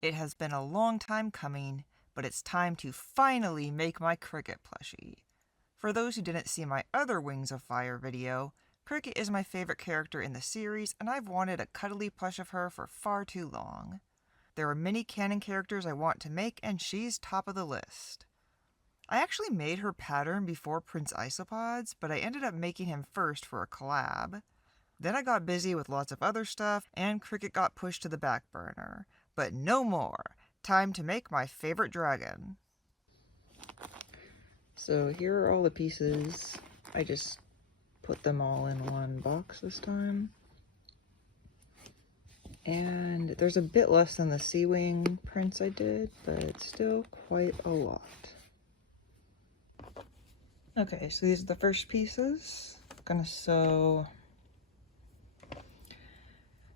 It has been a long time coming, but it's time to finally make my Cricket plushie. For those who didn't see my other Wings of Fire video, Cricket is my favorite character in the series, and I've wanted a cuddly plush of her for far too long. There are many canon characters I want to make, and she's top of the list. I actually made her pattern before Prince Isopods, but I ended up making him first for a collab. Then I got busy with lots of other stuff, and Cricket got pushed to the back burner. But no more! Time to make my favorite dragon. So here are all the pieces. I just put them all in one box this time. And there's a bit less than the Hivewing prints I did, but it's still quite a lot. Okay, so these are the first pieces. I'm gonna sew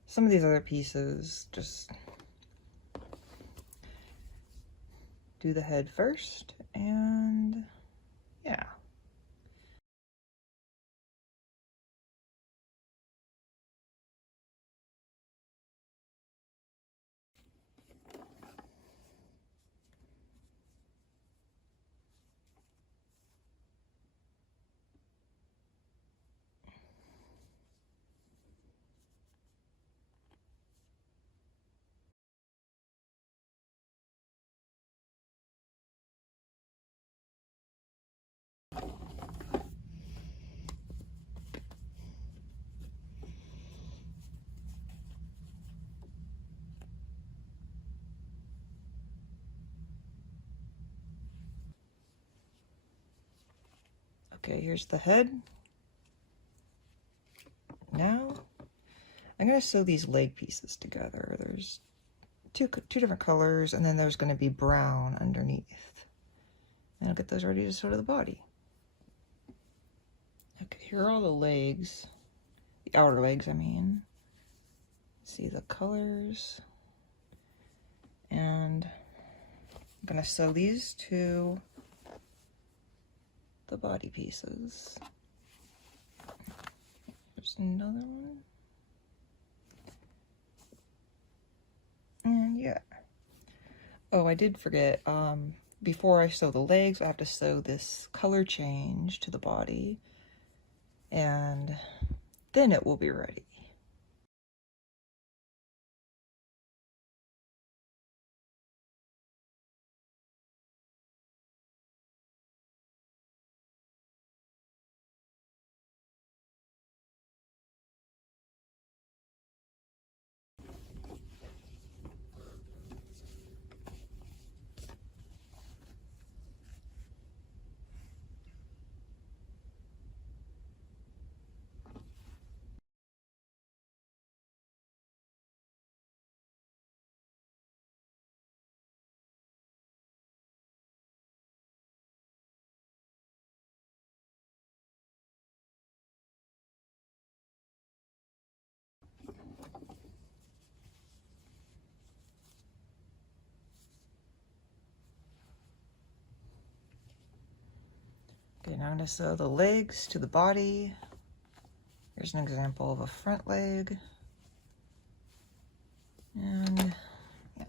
some of these other pieces, just do the head first, and yeah. Okay, here's the head. Now, I'm gonna sew these leg pieces together. There's two different colors, and then there's gonna be brown underneath. And I'll get those ready to sew to the body. Okay, here are all the legs. The outer legs, I mean. See the colors. And I'm gonna sew these to the body pieces. There's another one. And yeah. Oh, I did forget, before I sew the legs, I have to sew this color change to the body, and then it will be ready. Okay, now I'm going to sew the legs to the body. Here's an example of a front leg. And yeah.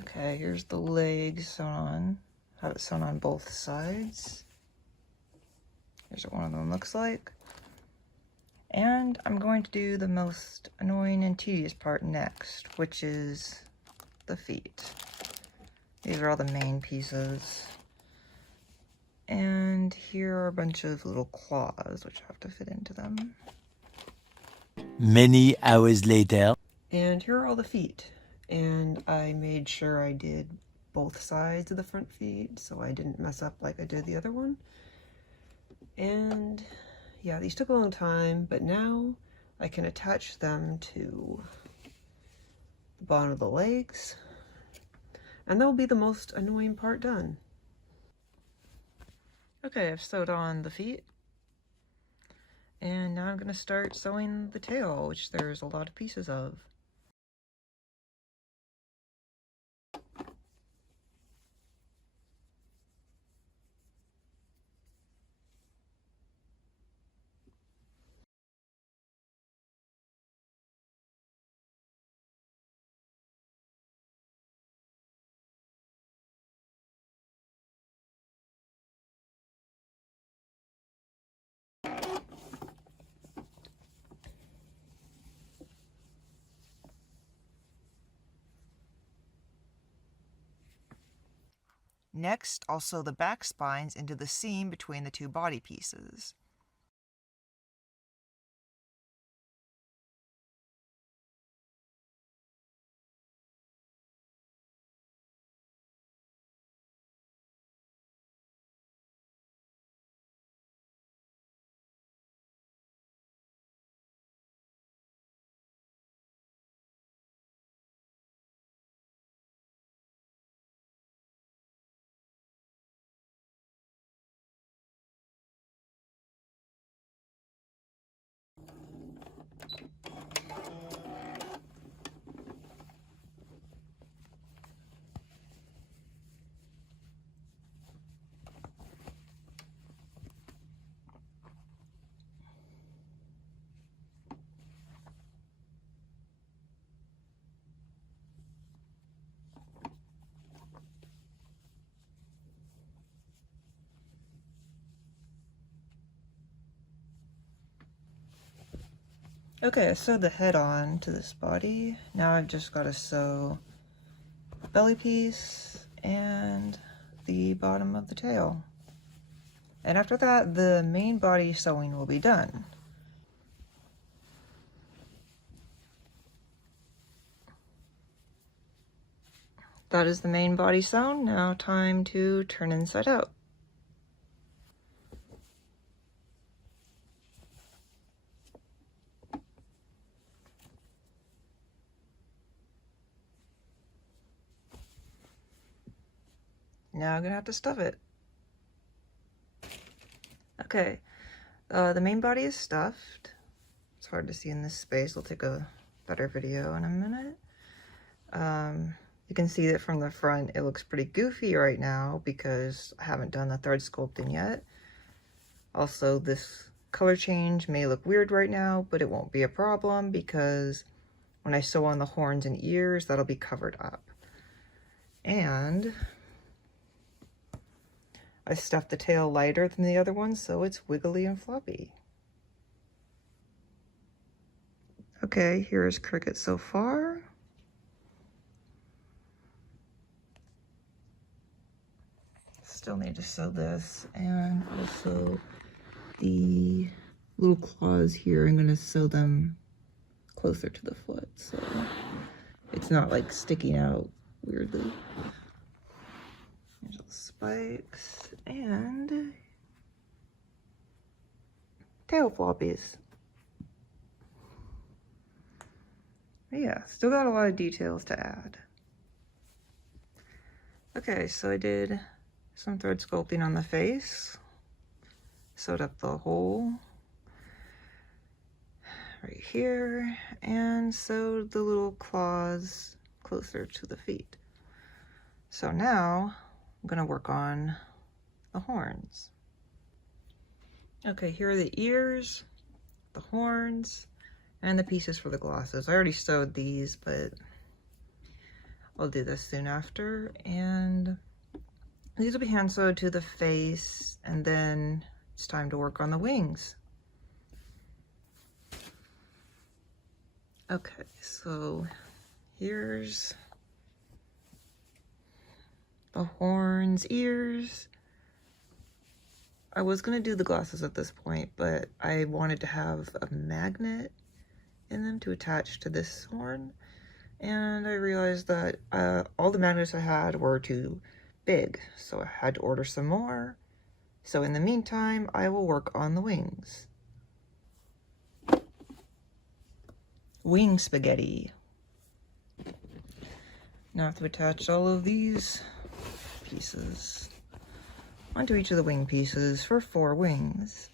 Okay, here's the legs sewn on. Have it sewn on both sides. Here's what one of them looks like. And I'm going to do the most annoying and tedious part next, which is the feet. These are all the main pieces. And here are a bunch of little claws, which have to fit into them. Many hours later. And here are all the feet. And I made sure I did both sides of the front feet so I didn't mess up like I did the other one. And yeah, these took a long time, but now I can attach them to the bottom of the legs, and that will be the most annoying part done. Okay, I've sewed on the feet, and now I'm going to start sewing the tail, which there's a lot of pieces of. Next, I'll sew the back spines into the seam between the two body pieces. Okay, I sewed the head on to this body. Now I've just got to sew the belly piece and the bottom of the tail. And after that, the main body sewing will be done. That is the main body sewn. Now time to turn inside out. Now I'm gonna have to stuff it. Okay, the main body is stuffed. It's hard to see in this space. I'll take a better video in a minute. You can see that from the front it looks pretty goofy right now because I haven't done the thread sculpting yet. Also, this color change may look weird right now, but it won't be a problem because when I sew on the horns and ears, that'll be covered up. And I stuffed the tail lighter than the other one, so it's wiggly and floppy. Okay, here's Cricket so far. Still need to sew this, and also the little claws here, I'm gonna sew them closer to the foot, so it's not like sticking out weirdly. There's little spikes and tail floppies. Yeah, still got a lot of details to add. Okay, so I did some thread sculpting on the face, sewed up the hole right here, and sewed the little claws closer to the feet. So now I'm gonna work on the horns. Okay, here are the ears, the horns, and the pieces for the glosses. I already sewed these, but I'll do this soon after. And these will be hand sewed to the face, and then it's time to work on the wings. Okay, so here's the horns, ears. I was gonna do the glasses at this point, but I wanted to have a magnet in them to attach to this horn, and I realized that all the magnets I had were too big, so I had to order some more, So in the meantime, I will work on the wings. Wing spaghetti. Now I have to attach all of these pieces onto each of the wing pieces for 4 wings.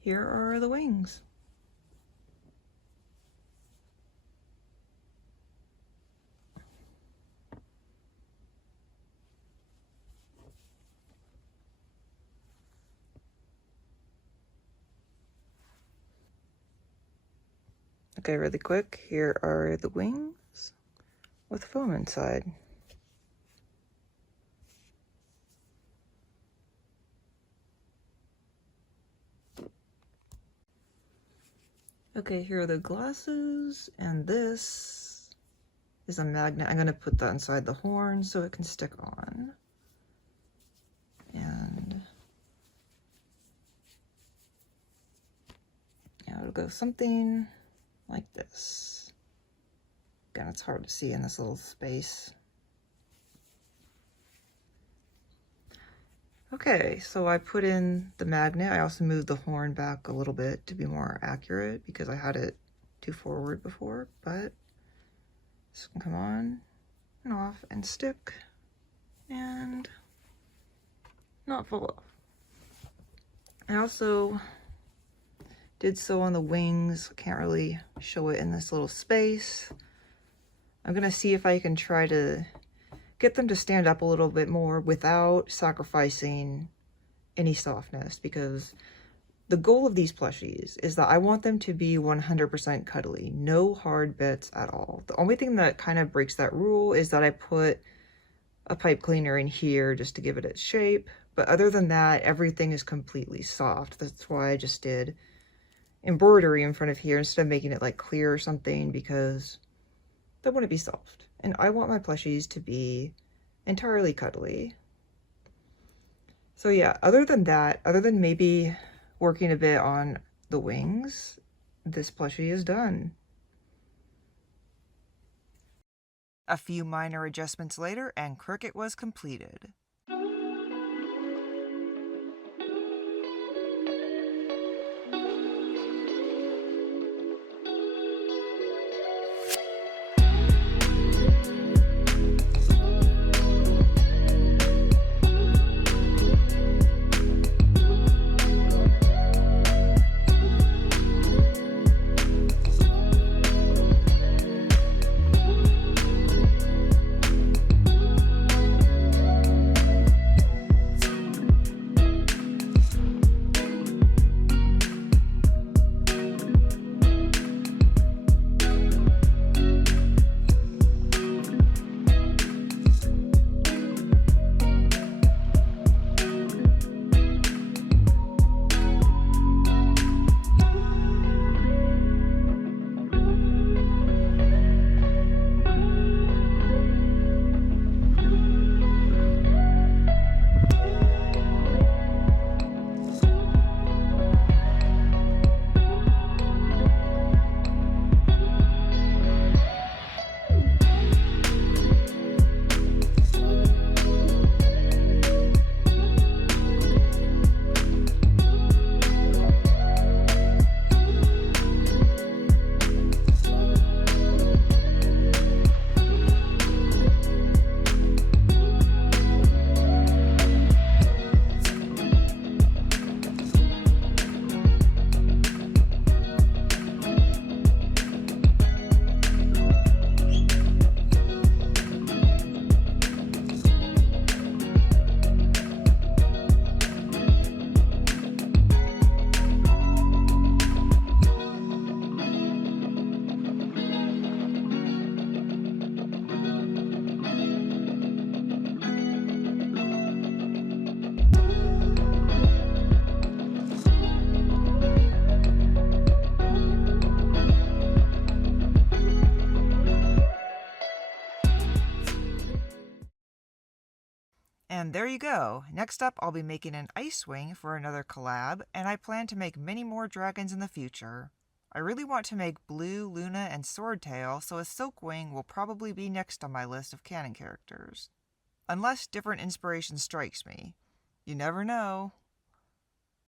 Here are the wings. Okay, really quick, here are the wings with foam inside. Okay, here are the glasses, and this is a magnet. I'm gonna put that inside the horn so it can stick on. And now it'll go something like this. Again, it's hard to see in this little space. Okay, so I put in the magnet. I also moved the horn back a little bit to be more accurate because I had it too forward before, but this can come on and off and stick and not fall off. I also did so on the wings. Can't really show it in this little space. I'm gonna see if I can try to get them to stand up a little bit more without sacrificing any softness, because the goal of these plushies is that I want them to be 100% cuddly, no hard bits at all. The only thing that kind of breaks that rule is that I put a pipe cleaner in here just to give it its shape, but other than that, everything is completely soft. That's why I just did embroidery in front of here instead of making it like clear or something, because that wouldn't be soft. And I want my plushies to be entirely cuddly. So yeah, other than that, other than maybe working a bit on the wings, this plushie is done. A few minor adjustments later, and Cricket was completed. And there you go. Next up, I'll be making an Icewing for another collab, and I plan to make many more dragons in the future. I really want to make Blue, Luna, and Swordtail, so a Silkwing will probably be next on my list of canon characters. Unless different inspiration strikes me. You never know.